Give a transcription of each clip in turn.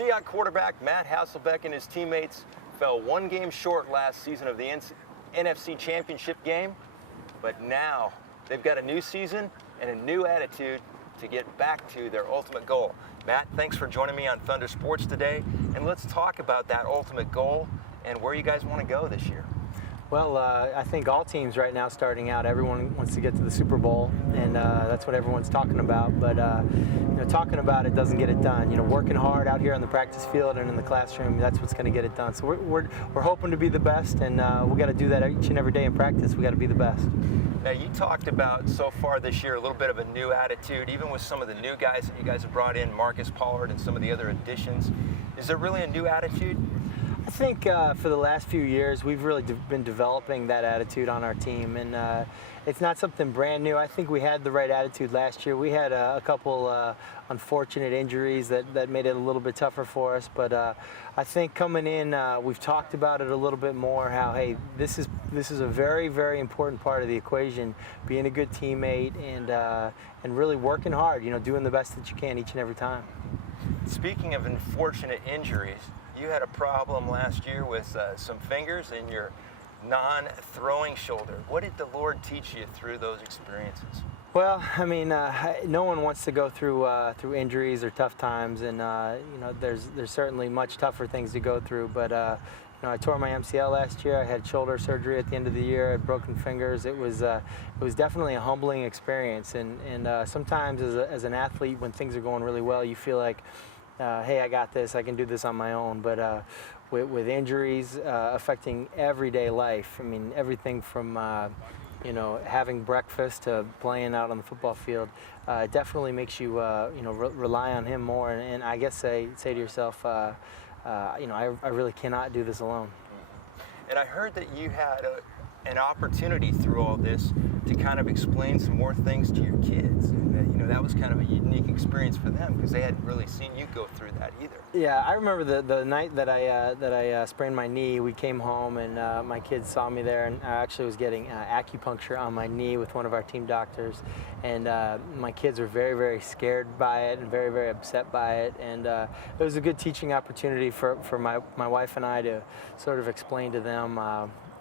Seahawks quarterback Matt Hasselbeck and his teammates fell one game short last season of the NFC Championship game, but now they've got a new season and a new attitude to get back to their ultimate goal. Matt, thanks for joining me on Thunder Sports today, and let's talk about that ultimate goal and where you guys want to go this year. Well, I think all teams right now starting out, everyone wants to get to the Super Bowl, and that's what everyone's talking about. But talking about it doesn't get it done. Working hard out here on the practice field and in the classroom, that's what's going to get it done. So we're hoping to be the best, and we got to do that each and every day in practice. We got to be the best. Now, you talked about so far this year a little bit of a new attitude, even with some of the new guys that you guys have brought in, Marcus Pollard and some of the other additions. Is there really a new attitude? I think for the last few years, we've really been developing that attitude on our team, and it's not something brand new. I think we had the right attitude last year. We had a couple unfortunate injuries that made it a little bit tougher for us, but I think coming in, we've talked about it a little bit more, how, hey, this is a very, very important part of the equation, being a good teammate and really working hard, doing the best that you can each and every time. Speaking of unfortunate injuries, you had a problem last year with some fingers in your non-throwing shoulder. What did the Lord teach you through those experiences? Well, I mean, no one wants to go through injuries or tough times, and there's certainly much tougher things to go through. But I tore my MCL last year. I had shoulder surgery at the end of the year. I had broken fingers. It was definitely a humbling experience. And sometimes as an athlete, when things are going really well, you feel like, hey, I got this, I can do this on my own. But with injuries affecting everyday life, I mean, everything from having breakfast to playing out on the football field, it definitely makes you rely on Him more. And I guess say to yourself, I really cannot do this alone. And I heard that you had an opportunity through all this to kind of explain some more things to your kids. And that was kind of a unique experience for them because they hadn't really seen you go through that either. Yeah, I remember the night that I sprained my knee. We came home and my kids saw me there, and I actually was getting acupuncture on my knee with one of our team doctors. And my kids were very, very scared by it and very, very upset by it. And it was a good teaching opportunity for my wife and I to sort of explain to them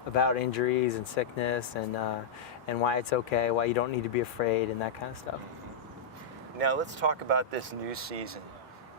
about injuries and sickness and why it's okay, why you don't need to be afraid, and that kind of stuff. Now let's talk about this new season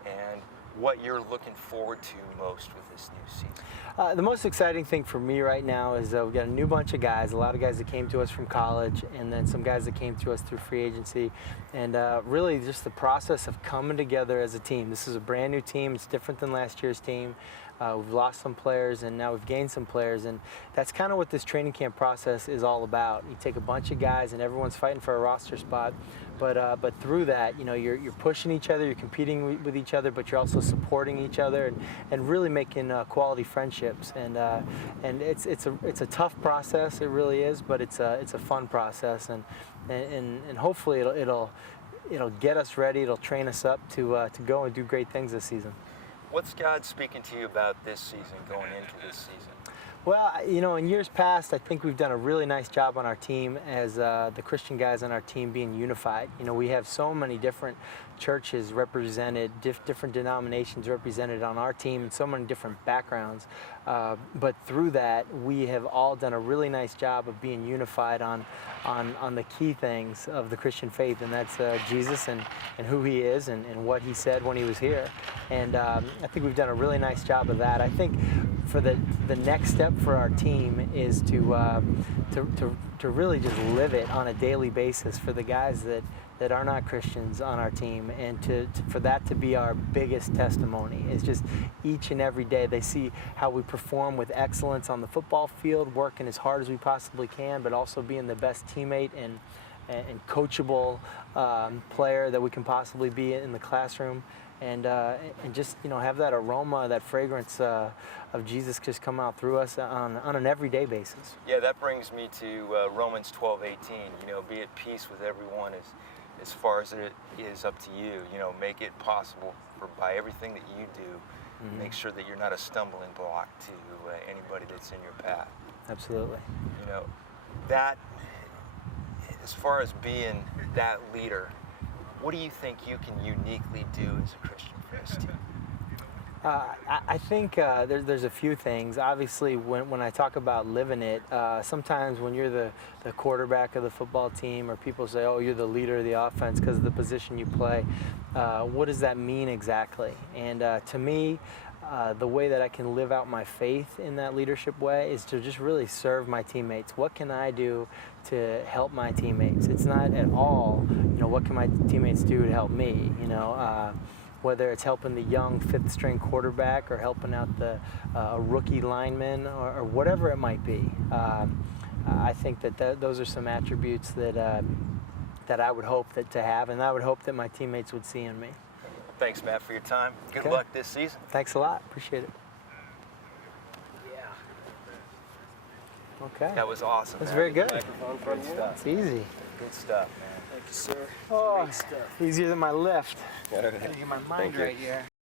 and what you're looking forward to most with this new season. The most exciting thing for me right now is we've got a new bunch of guys, a lot of guys that came to us from college, and then some guys that came to us through free agency, and really just the process of coming together as a team. This is a brand new team. It's different than last year's team. We've lost some players, and now we've gained some players, and that's kind of what this training camp process is all about. You take a bunch of guys, and everyone's fighting for a roster spot, but through that, you're pushing each other, you're competing with each other, but you're also supporting each other and really making quality friendships. And it's a tough process, it really is, but it's a fun process, and hopefully it'll get us ready, it'll train us up to go and do great things this season. What's God speaking to you about this season, going into this season? Well, in years past, I think we've done a really nice job on our team as the Christian guys on our team being unified. We have so many different churches represented, different denominations represented on our team, and so many different backgrounds. But through that, we have all done a really nice job of being unified on the key things of the Christian faith, and that's Jesus and who He is and what He said when He was here. And I think we've done a really nice job of that. I think for the next step for our team is to really just live it on a daily basis for the guys that are not Christians on our team, and for that to be our biggest testimony. Is just each and every day they see how we perform with excellence on the football field, working as hard as we possibly can, but also being the best teammate and coachable player that we can possibly be in the classroom. And just have that aroma, that fragrance of Jesus just come out through us on an everyday basis. Yeah, that brings me to Romans 12:18. Be at peace with everyone as far as it is up to you. Make it possible by everything that you do. Mm-hmm. Make sure that you're not a stumbling block to anybody that's in your path. Absolutely. That as far as being that leader, what do you think you can uniquely do as a Christian for this team? I think there's a few things. Obviously, when I talk about living it, sometimes when you're the quarterback of the football team, or people say, oh, you're the leader of the offense because of the position you play, what does that mean exactly? And to me, the way that I can live out my faith in that leadership way is to just really serve my teammates. What can I do to help my teammates? It's not at all, what can my teammates do to help me? Whether it's helping the young fifth-string quarterback or helping out the rookie lineman or whatever it might be. I think that those are some attributes that I would hope to have, and I would hope that my teammates would see in me. Thanks, Matt, for your time. Good Okay. luck this season. Thanks a lot. Appreciate it. Okay. That was awesome. That's man. very good. Microphone from you. It's easy. Good stuff, man. Thank you, sir. Oh, Great stuff. easier than my lift. All right. Gotta get my mind Thank you. right here.